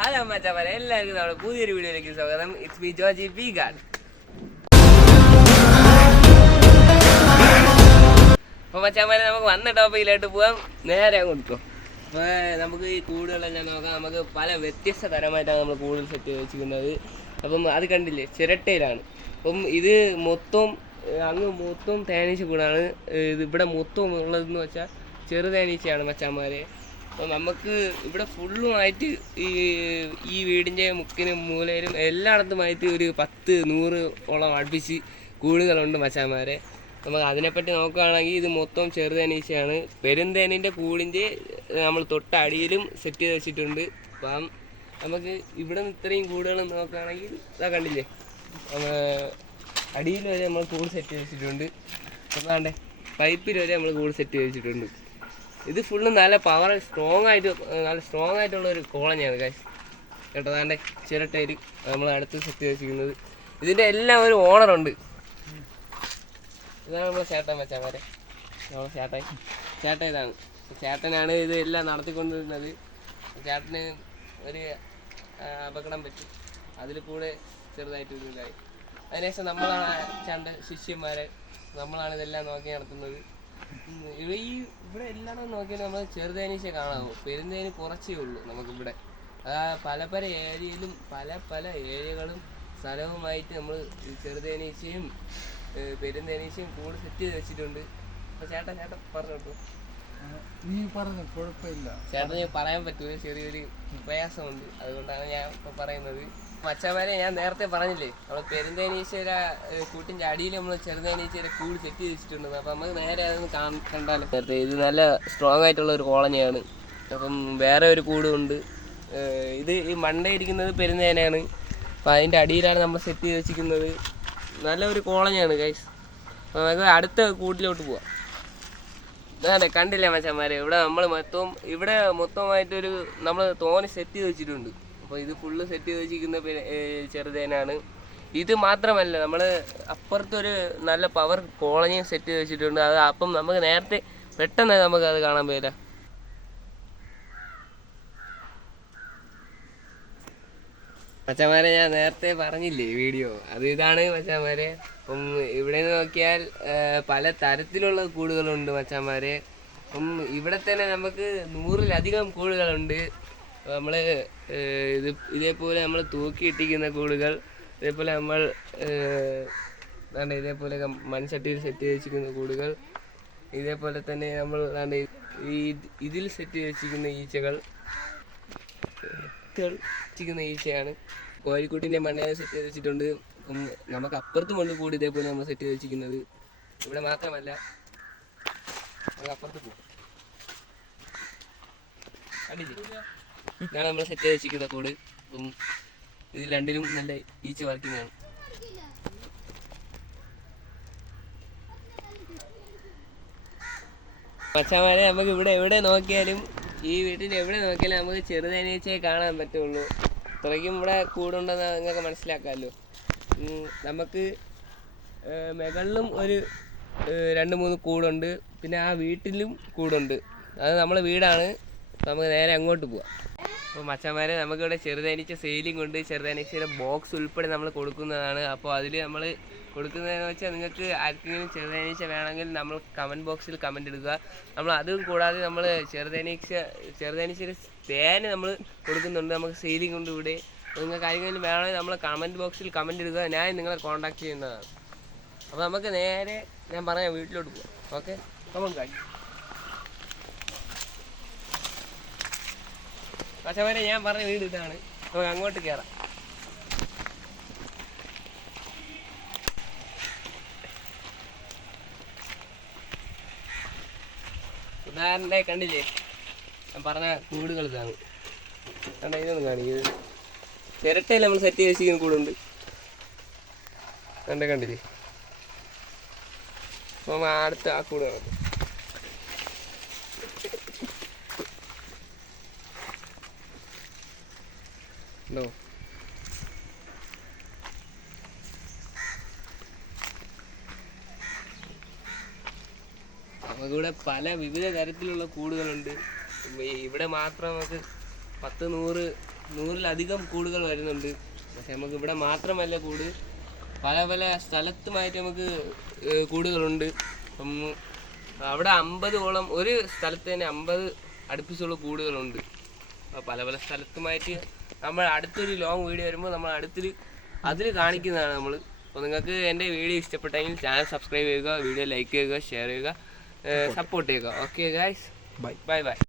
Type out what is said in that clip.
Hello മച്ചാമാരെ എല്ലാവർക്കും നമ്മുടെ പുതിയൊരു വീഡിയോയിലേക്ക് സ്വാഗതം. ഇറ്റ്സ് മീ ജോജി പി ഗാഡ് അപ്പോൾ മച്ചാമാരെ നമുക്ക് വന്ന ടോപ്പിക്കിലോട്ട് പോവാം. നേരെ കൊടുക്കും അപ്പോൾ നമുക്ക് ഈ കൂടുകളെല്ലാം നോക്കാം. നമുക്ക് പല വ്യത്യസ്ത തരമായിട്ടാണ് നമ്മൾ കൂടുതൽ സെറ്റ് വെച്ചിരിക്കുന്നത്. അപ്പം അത് കണ്ടില്ലേ ചിരട്ടയിലാണ്. അപ്പം ഇത് മൊത്തം അങ്ങ് മൊത്തം തേനീച്ച കൂടാണ് ഇത് ഇവിടെ മൊത്തം ഉള്ളതെന്ന് വെച്ചാൽ ചെറു തേനീച്ചയാണ് മച്ചാന്മാരെ അപ്പം നമുക്ക് ഇവിടെ ഫുള്ളുമായിട്ട് ഈ ഈ വീടിന്റെ മുക്കിനും മൂലയിലും എല്ലായിടത്തുമായിട്ട് ഒരു പത്ത് നൂറ് ഓളം അടുപ്പിച്ച് കൂടുകളുണ്ട് മച്ചാന്മാരെ. നമുക്ക് അതിനെപ്പറ്റി നോക്കുകയാണെങ്കിൽ ഇത് മൊത്തം ചെറുതേനീച്ചയാണ് പെരുന്തേനിന്റെ കൂടിന്റെ നമ്മൾ തൊട്ടടിയിലും സെറ്റ് ചെയ്ത് വെച്ചിട്ടുണ്ട്. അപ്പം നമുക്ക് ഇവിടെ നിന്ന് ഇത്രയും കൂടുകൾ നോക്കുകയാണെങ്കിൽ ഇതാ കണ്ടില്ലേ? അടിയിൽ വരെ നമ്മൾ കൂട് സെറ്റ് ചെയ്ത് വെച്ചിട്ടുണ്ട്. അതാണ്ടേ പൈപ്പിൽ വരെ നമ്മൾ കൂട് സെറ്റ് ചെയ്ത് വെച്ചിട്ടുണ്ട്. ഇത് ഫുള്ള് നല്ല പവർ സ്ട്രോങ് ആയിട്ട് നല്ല സ്ട്രോങ് ആയിട്ടുള്ള ഒരു കോളനിയാണ് ഗൈസ് കേട്ടോ അതിന്റെ ചിരട്ടയിൽ നമ്മൾ അടുത്ത് സെറ്റ് വെച്ചിരിക്കുന്നത് ഇതിന്റെ എല്ലാം ഒരു ഓണറുണ്ട് ഇതാണ് നമ്മളെ ചേട്ടൻ വെച്ചാൽ നമ്മളെ ചേട്ടൻ. ചേട്ടൻ ഇതാണ്. ചേട്ടനാണ് ഇത് എല്ലാം നടത്തിക്കൊണ്ടിരുന്നത്. ചേട്ടന് ഒരു അപകടം പറ്റി. അതിൽ കൂടെ ചെറുതായിട്ട് ഇതായി. അതിനുശേഷം നമ്മളാണ് ചേട്ടന്റെ ശിഷ്യന്മാരെ. നമ്മളാണ് ഇതെല്ലാം നോക്കി നടത്തുന്നത്. ഇവിടെ ഈ ഇവിടെ എല്ലാം നോക്കിയാൽ നമ്മൾ ചെറുതേനീശ കാണാമോ പെരുന്തേനി കുറച്ചേ ഉള്ളൂ നമുക്കിവിടെ. ഇവിടെ പല പല ഏരിയയിലും പല പല ഏരിയകളും സ്ഥലവുമായിട്ട് നമ്മൾ ചെറുതേനീശയും പെരുന്തേനീശയും പെരുന്തേനീച്ചയും കൂടെ സെറ്റ് ചെയ്ത് വെച്ചിട്ടുണ്ട്. അപ്പോൾ ചേട്ടൻ ചേട്ടൻ പറഞ്ഞോട്ടു നീ പറഞ്ഞു കുഴപ്പമില്ല. ചേട്ടന് പറയാൻ പറ്റൂല ചെറിയൊരു പ്രയാസമുണ്ട്. അതുകൊണ്ടാണ് ഞാൻ ഇപ്പോൾ പറയുന്നത്. മച്ചന്മാരെ ഞാൻ നേരത്തെ പറഞ്ഞില്ലേ നമ്മൾ പെരുന്തേനീശ്വര കൂട്ടിന്റെ അടിയിൽ നമ്മൾ ചെറുതേനീച്ചയുടെ കൂട് സെറ്റ് ചെയ്തിട്ടുണ്ട് അപ്പം നമുക്ക് നേരെ അതൊന്ന് കണ്ടാലോ. നേരത്തെ ഇത് നല്ല സ്ട്രോങ് ആയിട്ടുള്ള ഒരു കോളനിയാണ്. അപ്പം വേറെ ഒരു കൂടുണ്ട്. ഇത് ഈ മണ്ട ഇരിക്കുന്നത് പെരുന്തേനയാണ്. അപ്പം അതിന്റെ അടിയിലാണ് നമ്മൾ സെറ്റ് ചെയ്ത് വെച്ചിരിക്കുന്നത്. നല്ല ഒരു കോളനിയാണ് ഗൈസ് അപ്പോൾ നമുക്ക് അടുത്ത കൂട്ടിലോട്ട് പോവാം. അതെ കണ്ടില്ലേ മച്ചന്മാരെ ഇവിടെ നമ്മൾ മൊത്തം ഇവിടെ മൊത്തമായിട്ടൊരു നമ്മൾ തോനെ സെറ്റ് ചെയ്ത് വെച്ചിട്ടുണ്ട്. അപ്പോൾ ഇത് ഫുള്ള് സെറ്റ് ചെയ്ത് വെച്ചിരിക്കുന്ന ചെറുതേനാണ്. ഇത് മാത്രമല്ല നമ്മൾ അപ്പുറത്തൊരു നല്ല പവർ കോളനിയും സെറ്റ് ചെയ്ത് വെച്ചിട്ടുണ്ട്. അത് അപ്പം നമുക്ക് നേരത്തെ പെട്ടെന്ന് നമുക്ക് അത് കാണാൻ പറ്റില്ല. മച്ചന്മാരെ ഞാൻ നേരത്തെ പറഞ്ഞില്ലേ വീഡിയോ? അത് ഇതാണ് മച്ചന്മാരെ അപ്പം ഇവിടെ നിന്ന് നോക്കിയാൽ പല തരത്തിലുള്ള കൂടുകളുണ്ട് മച്ചന്മാരെ അപ്പം ഇവിടെ തന്നെ നമുക്ക് നൂറിലധികം കൂടുകളുണ്ട്. നമ്മൾ ഇത് ഇതേപോലെ നമ്മൾ തൂക്കിയിട്ടിരിക്കുന്ന കൂടുകൾ ഇതേപോലെ നമ്മൾ ദാണ്ടെ ഇതേപോലെ മൺചട്ടിയിൽ സെറ്റ് ചെയ്ത് വെച്ചിരിക്കുന്ന കൂടുകൾ ഇതേപോലെ തന്നെ നമ്മൾ ദാണ്ടെ ഈ ഇതിൽ സെറ്റ് ചെയ്ത് വെച്ചിരിക്കുന്ന ഈച്ചകൾ ചിക്കുന്ന ഈച്ചയാണ്. കോഴിക്കൂട്ടിന്റെ മണ്ണയെ സെറ്റ് ചെയ്ത് വെച്ചിട്ടുണ്ട്. നമുക്ക് അപ്പുറത്തും കൊണ്ട് കൂടി ഇതേപോലെ നമ്മൾ സെറ്റ് ചെയ്ത് വെച്ചിരിക്കുന്നത്. ഇവിടെ മാത്രമല്ല നമുക്ക് അപ്പുറത്ത് പോകും കണ്ടില്ലേ? ഇതാണ് നമ്മൾ സെറ്റ് വെച്ചിരിക്കുന്ന കൂട് അപ്പം ഇത് രണ്ടിലും നല്ല ഈച്ച വർക്കിംഗ് ആണ്. പച്ചമാരെ നമുക്ക് ഇവിടെ എവിടെ നോക്കിയാലും ഈ വീട്ടിൽ എവിടെ നോക്കിയാലും നമുക്ക് ചെറുതനീച്ചയെ കാണാൻ പറ്റുള്ളൂ. അത്രയ്ക്കും ഇവിടെ കൂടുണ്ടെന്ന് നിങ്ങൾക്ക് മനസ്സിലാക്കാമല്ലോ നമുക്ക് മുകളിലും ഒരു രണ്ട് മൂന്ന് കൂടുണ്ട് പിന്നെ ആ വീട്ടിലും കൂടുണ്ട് അത് നമ്മളെ വീടാണ്. നമുക്ക് നേരെ അങ്ങോട്ട് പോവാം. അപ്പോൾ മച്ചന്മാരെ നമുക്കിവിടെ ചെറുതേനീച്ച സെയിലിംഗ് ഉണ്ട് ചെറുതേനീച്ചയുടെ ബോക്സ് ഉൾപ്പെടെ നമ്മൾ കൊടുക്കുന്നതാണ്. അപ്പോൾ അതിൽ നമ്മൾ കൊടുക്കുന്നതെന്ന് വെച്ചാൽ നിങ്ങൾക്ക് ആർക്കെങ്കിലും ചെറുതേനീച്ച വേണമെങ്കിൽ നമ്മൾ കമന്റ് ബോക്സിൽ കമന്റ് ഇടുക. നമ്മൾ അതും കൂടാതെ നമ്മൾ ചെറുതേനീച്ച ചെറുതേനീച്ചയുടെ തേന് നമ്മൾ കൊടുക്കുന്നുണ്ട് നമുക്ക് സെയിലിംഗ് കൊണ്ട് ഇവിടെ. നിങ്ങൾക്ക് ആരെങ്കിലും വേണമെങ്കിൽ നമ്മൾ കമന്റ് ബോക്സിൽ കമന്റ് ഇടുക. ഞാൻ നിങ്ങളെ കോൺടാക്ട് ചെയ്യുന്നതാണ്. അപ്പോൾ നമുക്ക് നേരെ ഞാൻ പറയാം വീട്ടിലോട്ട് പോകാം ഓക്കെ കമൺ കാര്യം പക്ഷേ ഞാൻ പറഞ്ഞ വീട് ഇതാണ്. നമുക്ക് അങ്ങോട്ട് കയറാം ഉദാഹരണേ കണ്ടില്ലേ? ഞാൻ പറഞ്ഞ കൂടുകൾ ഇതാണ്. കണ്ട ഇതൊന്നും കാണിക്കുന്നത് ചിരട്ടയിൽ നമ്മൾ സെറ്റ് ചെയ്ത് വെച്ചിരിക്കുന്ന കൂടുണ്ട്. കണ്ടേ കണ്ടില്ലേ? അപ്പം അടുത്ത ആ കൂട് കാണും ഉണ്ടോ നമുക്കിവിടെ പല വിവിധ തരത്തിലുള്ള കൂടുകളുണ്ട്. ഇവിടെ മാത്രം നമുക്ക് പത്ത് നൂറ് നൂറിലധികം കൂടുകൾ വരുന്നുണ്ട്. പക്ഷെ നമുക്ക് ഇവിടെ മാത്രമല്ല കൂട്. പല പല സ്ഥലത്തുമായിട്ട് നമുക്ക് കൂടുകളുണ്ട്. അപ്പം അവിടെ അമ്പതോളം ഒരു സ്ഥലത്ത് തന്നെ അമ്പത് അടുപ്പിച്ചുള്ള കൂടുകളുണ്ട്. പല പല സ്ഥലത്തുമായിട്ട് നമ്മൾ അടുത്തൊരു ലോങ് വീഡിയോ വരുമ്പോൾ നമ്മൾ അടുത്തൊരു അതിൽ കാണിക്കുന്നതാണ് നമ്മൾ അപ്പോൾ നിങ്ങൾക്ക് എന്റെ വീഡിയോ ഇഷ്ടപ്പെട്ടെങ്കിൽ ചാനൽ സബ്സ്ക്രൈബ് ചെയ്യുക വീഡിയോ ലൈക്ക് ചെയ്യുക ഷെയർ ചെയ്യുക സപ്പോർട്ട് ചെയ്യുക. Okay guys bye bye bye